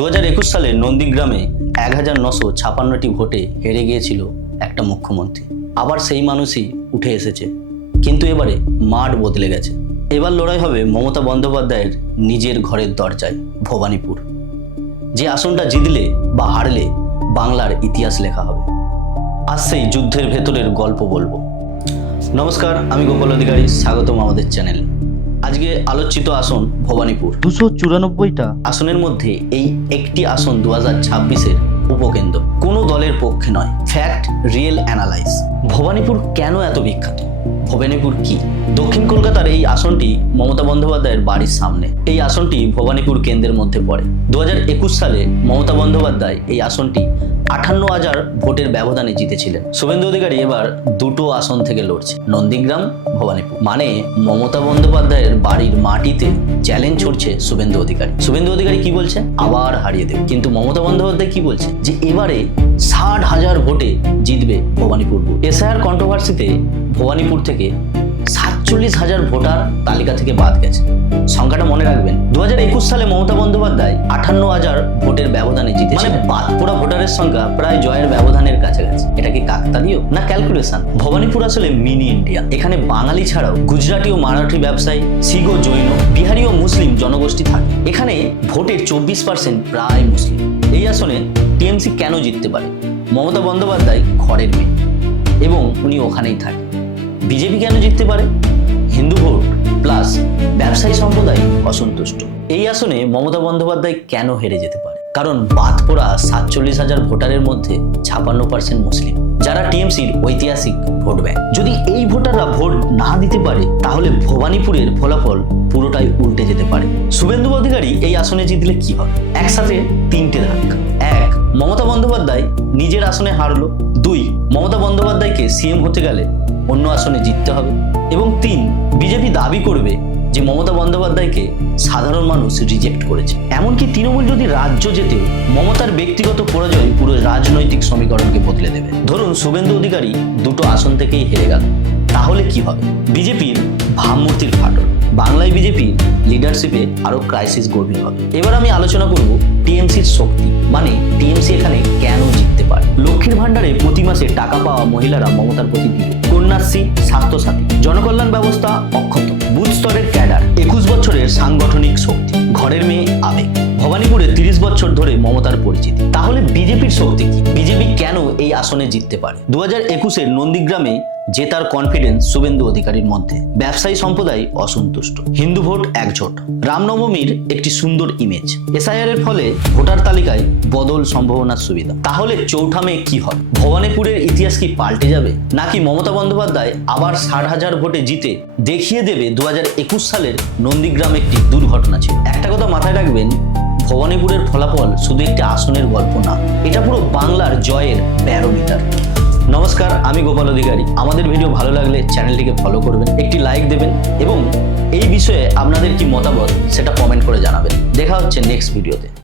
2021 সালে নন্দীগ্রামে 1956টি ভোটে হেরে গিয়েছিল একটা মুখ্যমন্ত্রী। আবার সেই মানুষই উঠে এসেছে, কিন্তু এবারে মাঠ বদলে গেছে। এবার লড়াই হবে মমতা বন্দ্যোপাধ্যায়ের নিজের ঘরের দরজায়, ভবানীপুর। যে আসনটা জিতলে বা হারলে বাংলার ইতিহাস লেখা হবে। আজ সেই যুদ্ধের ভেতরের গল্প বলবো। নমস্কার, আমি গোপাল অধিকারী, স্বাগতম আমাদের চ্যানেলে। আজকে আলোচিত আসন ভবানীপুর। 294টা আসনের মধ্যে এই একটি আসন 2026-এর উপকেন্দ্র। কোনো দলের পক্ষে নয়, ফ্যাক্ট, রিয়েল অ্যানালাইজ। ভবানীপুর কেন এত বিখ্যাত? ভবানীপুর কি? দক্ষিণ কলকাতার এই আসনটি মমতা বন্দ্যোপাধ্যায়ের বাড়ির সামনে। এই আসনটি ভবানীপুর কেন্দ্রের মধ্যে পড়ে। 2021 সালে মমতা বন্দ্যোপাধ্যায় এই আসনটি 58,000 ভোটের ব্যবধানে জিতেছিলেন। শুভেন্দু অধিকারী এবার দুটো আসন থেকে লড়ছে, নন্দীগ্রাম, ভবানীপুর। মানে মমতা বন্দ্যোপাধ্যায়ের বাড়ির মাটিতে চ্যালেঞ্জ ছড়ছে শুভেন্দু অধিকারী। শুভেন্দু অধিকারী কি বলছে? আবার হারিয়ে দেবে। কিন্তু মমতা বন্দ্যোপাধ্যায় কি বলছে? যে এবারে 60,000 ভোটে জিতবে ভবানীপুর। এসআইআর কন্ট্রোভার্সিতে ভবানীপুর থেকে 47,000 ভোটার তালিকা থেকে বাদ গেছে। সংখ্যাটা মনে রাখবেন। 2021 সালে মমতা বন্দ্যোপাধ্যায় 58,000 ভোটের ব্যবধানে জিতেছিলেন। মানে বাদ পড়া ভোটারের সংখ্যা প্রায় জয়ের ব্যবধানের কাছাকাছি। এটা কি কাকতালীয় না ক্যালকুলেশন? ভবানীপুর আসলে মিনি ইন্ডিয়া। এখানে বাঙালি ছাড়াও গুজরাটি ও মারাঠি ব্যবসায়ী, শিখ ও জৈন, বিহারি ও মুসলিম জনগোষ্ঠী থাকে। এখানে ভোটের 24% প্রায় মুসলিম। এই আসনে টিএমসি কেন জিততে পারে? মমতা বন্দ্যোপাধ্যায় ঘরের মেয়ে এবং উনি ওখানেই থাকে। বিজেপি কেন জিততে পারে? হিন্দু ভোট প্লাস ব্যবসায়ী সম্প্রদায় অসন্তুষ্ট। এই আসনে মমতা বন্দ্যোপাধ্যায় কেন হেরে যেতে পারে? কারণ বাদ পড়া 47,000 ভোটারের মধ্যে 56% মুসলিম, যারা টিএমসির ঐতিহাসিক ভোট ব্যাংক। যদি এই ভোটাররা ভোট না দিতে পারে, তাহলে ভবানীপুরের ফলাফল পুরোটাই উল্টে যেতে পারে। শুভেন্দু অধিকারী এই আসনে জিতলে কি হবে? একসাথে তিনটে ধাক্কা। 1, মমতা বন্দ্যোপাধ্যায় নিজের আসনে হারলো। 2, মমতা বন্দ্যোপাধ্যায়কে সিএম হতে গেলে অন্য আসনে জিততে হবে। এবং 3, বিজেপি দাবি করবে যে মমতা বন্দ্যোপাধ্যায়কে সাধারণ মানুষ রিজেক্ট করেছে। এমনকি তৃণমূল যদি রাজ্য যেতেও মমতার ব্যক্তিগত পরাজয় পুরো রাজনৈতিক সমীকরণকে বদলে দেবে। ধরুন শুভেন্দু অধিকারী দুটো আসন থেকেই হেরে গেল, তাহলে কি হবে? বিজেপির ভাবমূর্তির ফাটল, বাংলায় বিজেপির লিডারশিপে আরো ক্রাইসিস গভীর হবে। এবার আমি আলোচনা করব টিএমসির শক্তি, মানে টিএমসি এখানে কেন জিততে পারে। লক্ষ্মীর ভান্ডারে প্রতি মাসে টাকা পাওয়া মহিলারা মমতার প্রতি দৃঢ়। কন্যাশ্রী, স্বাস্থ্যসাথী, জনকল্যাণ ব্যবস্থা অক্ষত, বুথ স্তরের ক্যাডার, 21 বছরের সাংগঠনিক শক্তি, ঘরের মেয়ে আবেগ। ভবানীপুরে 30 বছর ধরে মমতার পরিচিতি। তাহলে বিজেপির শক্তি কি? বিজেপি কেন এই আসনে জিততে পারে? 2021-এর নন্দীগ্রামে জেতার কনফিডেন্স শুভেন্দু অধিকারীর মধ্যে। ব্যবসায়ী সম্প্রদায় অসন্তুষ্ট, হিন্দু ভোট একজোট, রামনবমীর একটি সুন্দর ইমেজ। এসআইআর এর ফলে ভোটার তালিকায় বদল সম্ভাবনার সুবিধা। তাহলে চৌঠা মে কি হবে? ভবানীপুরের ইতিহাস কি পাল্টে যাবে, নাকি মমতা বন্দ্যোপাধ্যায় আবার 60,000 ভোটে জিতে দেখিয়ে দেবে 2021 সালের নন্দীগ্রাম একটি দুর্ঘটনা ছিল? একটা কথা মাথায় রাখবেন, ভবানীপুরের ফলাফল শুধু একটি আসনের গল্প না, এটা পুরো বাংলার জয়ের ব্যারোমিটার। নমস্কার, আমি গোপাল অধিকারী। আমাদের ভিডিও ভালো লাগলে চ্যানেলটিকে ফলো করবেন, একটি লাইক দেবেন এবং এই বিষয়ে আপনাদের কি মতামত সেটা কমেন্ট করে জানাবেন। দেখা হচ্ছে নেক্সট ভিডিওতে।